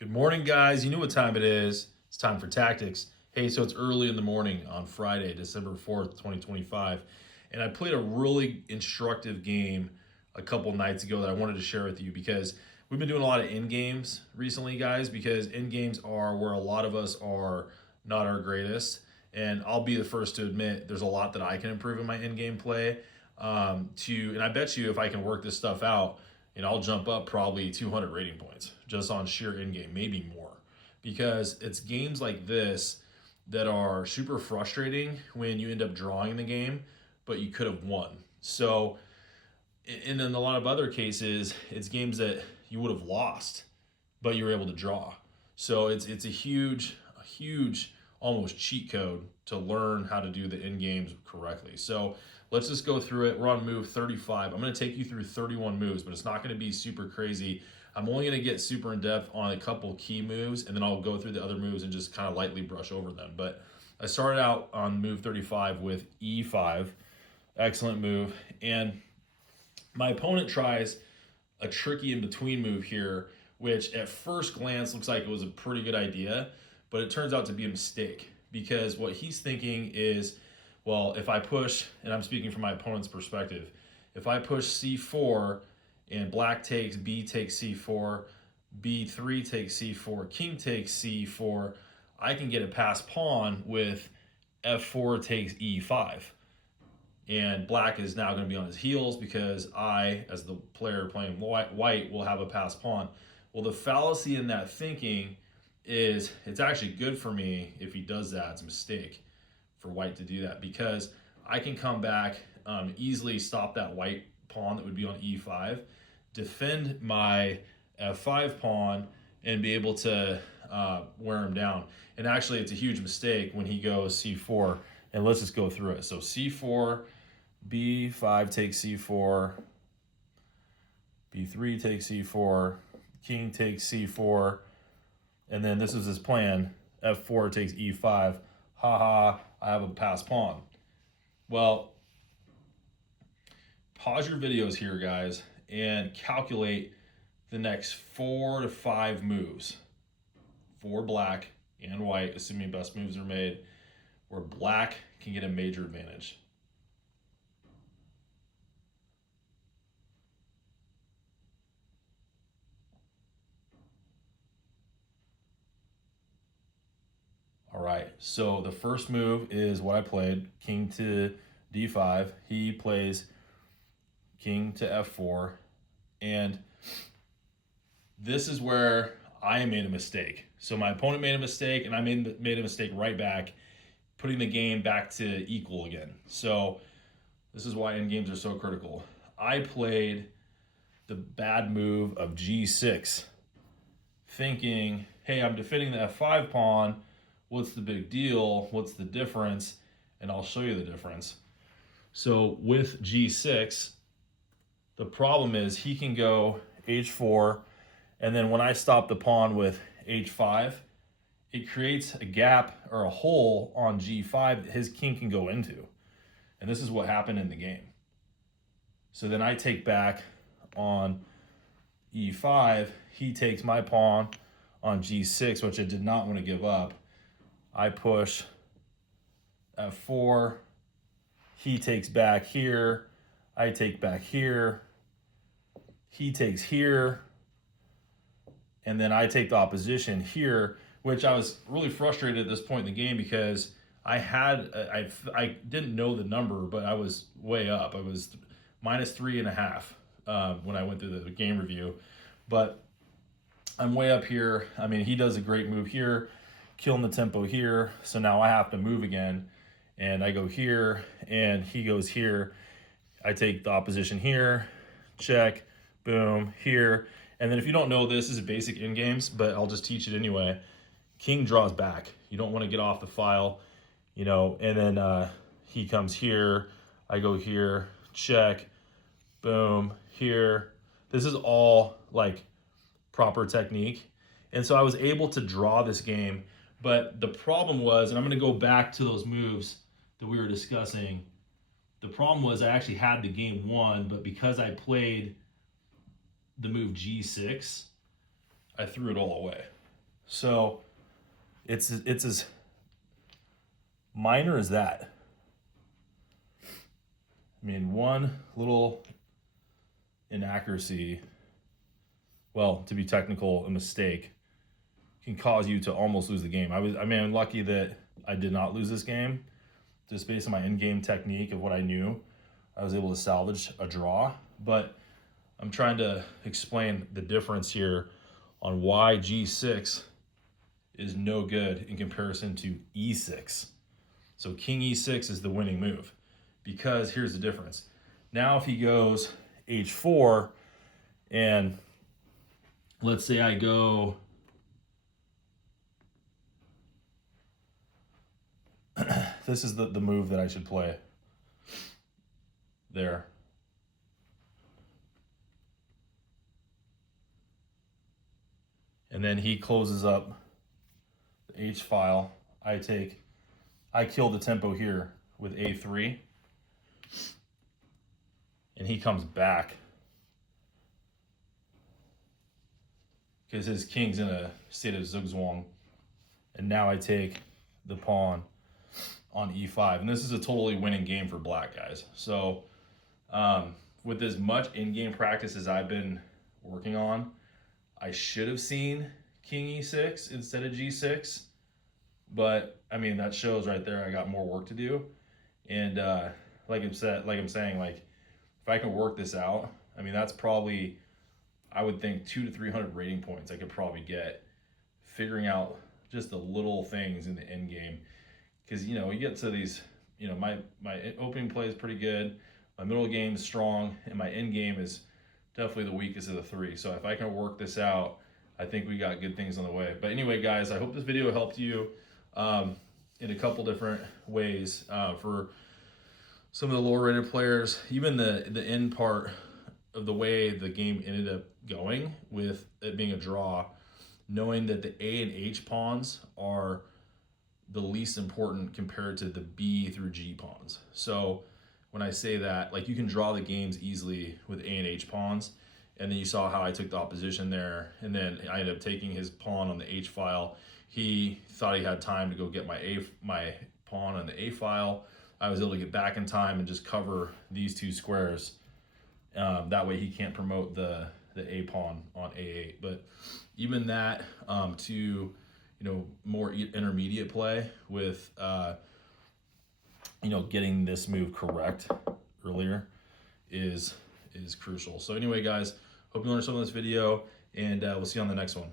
Good morning, guys. You know what time it is. It's time for tactics. Hey, so it's early in the morning on Friday, December 4th, 2025. And I played a really instructive game a couple nights ago that I wanted to share with you because we've been doing a lot of end games recently, guys, because end games are where a lot of us are not our greatest. And I'll be the first to admit there's a lot that I can improve in my end game play. And I bet you if I can work this stuff out, I'll jump up probably 200 rating points just on sheer in game, maybe more, because it's games like this that are super frustrating when you end up drawing the game, but you could have won. So, and in a lot of other cases, it's games that you would have lost, but you were able to draw. So it's a huge almost cheat code to learn how to do the end games correctly. So let's just go through it. We're on move 35. I'm going to take you through 31 moves, but it's not going to be super crazy. I'm only going to get super in depth on a couple key moves, and then I'll go through the other moves and just kind of lightly brush over them. But I started out on move 35 with E5. Excellent move. And my opponent tries a tricky in between move here, which at first glance looks like it was a pretty good idea, but it turns out to be a mistake because what he's thinking is, well, if I push, and I'm speaking from my opponent's perspective, if I push c4 and black takes, b takes c4, b3 takes c4, king takes c4, I can get a passed pawn with f4 takes e5. And black is now going to be on his heels because I, as the player playing white, will have a passed pawn. Well, the fallacy in that thinking is it's actually good for me if he does that. It's a mistake for white to do that because I can come back, easily stop that white pawn that would be on e5, defend my f5 pawn, and be able to wear him down. And actually, it's a huge mistake when he goes c4. And let's just go through it. So c4, b5 takes c4, b3 takes c4, king takes c4, and then this is his plan, f4 takes e5. Haha, I have a passed pawn. Well, pause your videos here, guys, and calculate the next 4 to 5 moves for black and white, assuming best moves are made, where black can get a major advantage. All right, so the first move is what I played, king to d5. He plays king to f4, and this is where I made a mistake. So my opponent made a mistake, and I made a mistake right back, putting the game back to equal again. So this is why end games are so critical. I played the bad move of g6, thinking, hey, I'm defending the f5 pawn. What's the big deal? What's the difference? And I'll show you the difference. So with g6, the problem is he can go h4, and then when I stop the pawn with h5, it creates a gap or a hole on g5 that his king can go into. And this is what happened in the game. So then I take back on e5. He takes my pawn on g6, which I did not want to give up. I push f4. He takes back here. I take back here. He takes here. And then I take the opposition here, which I was really frustrated at this point in the game because I didn't know the number, but I was way up. I was minus 3.5 when I went through the game review. But I'm way up here. I mean, he does a great move here, killing the tempo here. So now I have to move again. And I go here, and he goes here. I take the opposition here, check, boom, here. And then if you don't know this is a basic in games, but I'll just teach it anyway. King draws back. You don't want to get off the file, and then he comes here. I go here, check, boom, here. This is all like proper technique. And so I was able to draw this game. But the problem was, and I'm going to go back to those moves that we were discussing. The problem was I actually had the game won, but because I played the move g6, I threw it all away. So it's as minor as that. I mean, one little inaccuracy, well, to be technical, a mistake, can cause you to almost lose the game. I'm lucky that I did not lose this game. Just based on my in-game technique of what I knew, I was able to salvage a draw. But I'm trying to explain the difference here on why G6 is no good in comparison to E6. So King E6 is the winning move, because here's the difference. Now if he goes H4, and let's say I go this is the move that I should play there. And then he closes up the H file. I kill the tempo here with A3. And he comes back because his king's in a state of zugzwang. And now I take the pawn on E5. And this is a totally winning game for black, guys. So with as much in-game practice as I've been working on, I should have seen King E6 instead of G6. But I mean, that shows right there I got more work to do. And like I'm saying, like, if I can work this out, I mean, that's probably, I would think 200 to 300 rating points I could probably get figuring out just the little things in the end game. Because, you know, you get to these, you know, my opening play is pretty good, my middle game is strong, and my end game is definitely the weakest of the three. So if I can work this out, I think we got good things on the way. But anyway, guys, I hope this video helped you in a couple different ways for some of the lower rated players. Even the end part of the way the game ended up going, with it being a draw, knowing that the A and H pawns are the least important compared to the B through G pawns. So when I say that, like, you can draw the games easily with A and H pawns. And then you saw how I took the opposition there, and then I ended up taking his pawn on the H file. He thought he had time to go get my pawn on the A file. I was able to get back in time and just cover these two squares. That way he can't promote the A pawn on A8. But even that, to, you know, more intermediate play with you know, getting this move correct earlier is crucial. So anyway, guys, hope you learned something in this video, and we'll see you on the next one.